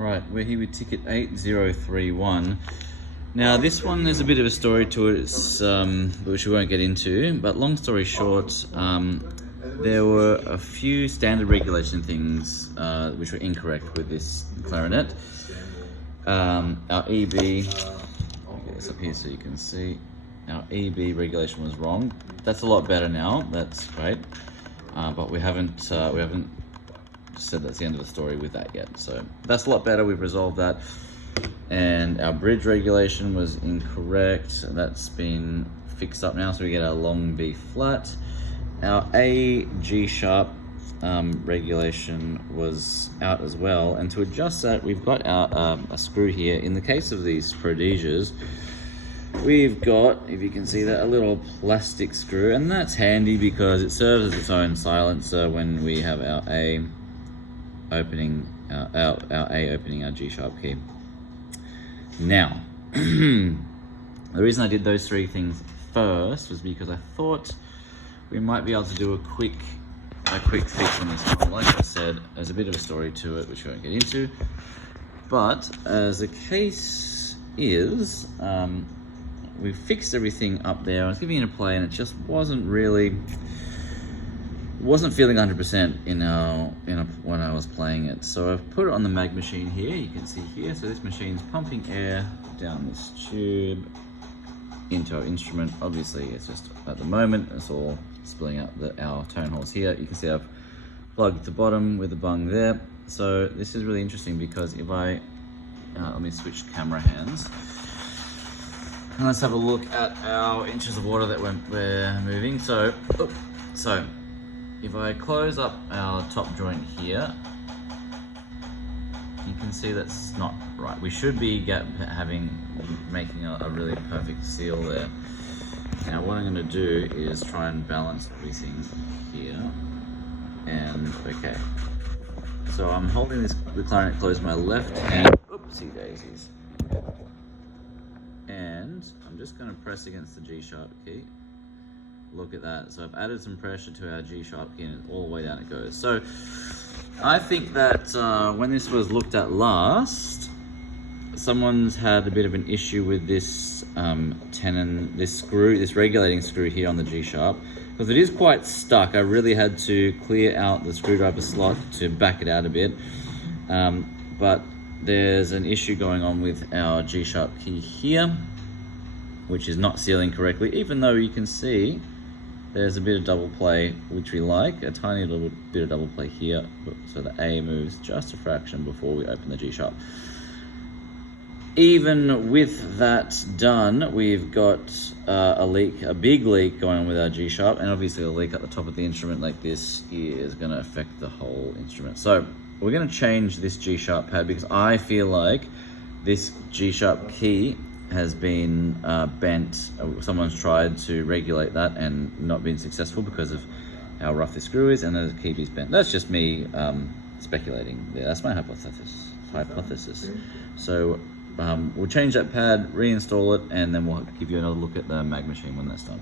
Right, we're here with ticket 8031. Now this one, there's a bit of a story to it, which we won't get into, but long story short, there were a few standard regulation things which were incorrect with this clarinet. Our EB, I'll get this up here so you can see, our EB regulation was wrong. That's a lot better now, that's great, but we haven't said that's the end of the story with that yet. So that's a lot better, we've resolved that. And our bridge regulation was incorrect. That's been fixed up now, so we get our long B flat. Our A G sharp regulation was out as well. And to adjust that, we've got our a screw here. In the case of these Prodisias, we've got, if you can see that, a little plastic screw, and that's handy because it serves as its own silencer when we have our A opening our A opening our G sharp key. Now, the reason I did those three things first was because I thought we might be able to do a quick fix on this one. Like I said, there's a bit of a story to it which we won't get into, but as the case is, we fixed everything up there. I was giving it a play and it just wasn't feeling 100% when I was playing it. So I've put it on the mag machine here, you can see here. So this machine's pumping air down this tube into our instrument. Obviously it's just, at the moment, it's all spilling out our tone holes here. You can see I've plugged the bottom with the bung there. So this is really interesting because if I, let me switch camera hands. And let's have a look at our inches of water that we're moving. So if I close up our top joint here, you can see that's not right. We should be making a really perfect seal there. Now what I'm going to do is try and balance everything here. And okay, so I'm holding the clarinet closed with my left hand. Oopsie daisies. And I'm just going to press against the G sharp key. Look at that. So I've added some pressure to our G sharp key and all the way down it goes. So I think that when this was looked at last, someone's had a bit of an issue with this tenon, this regulating screw here on the G sharp, because it is quite stuck. I really had to clear out the screwdriver slot to back it out a bit. But there's an issue going on with our G sharp key here, which is not sealing correctly, even though you can see there's a bit of double play, which we like, a tiny little bit of double play here, so the A moves just a fraction before we open the G sharp. Even with that done, we've got a big leak going on with our G sharp, and obviously a leak at the top of the instrument like this is going to affect the whole instrument. So we're going to change this G sharp pad because I feel like this G sharp key has been bent. Someone's tried to regulate that and not been successful because of how rough the screw is, and the key is bent. That's just me speculating. Yeah, that's my hypothesis. So we'll change that pad, reinstall it, and then we'll give you another look at the mag machine when that's done.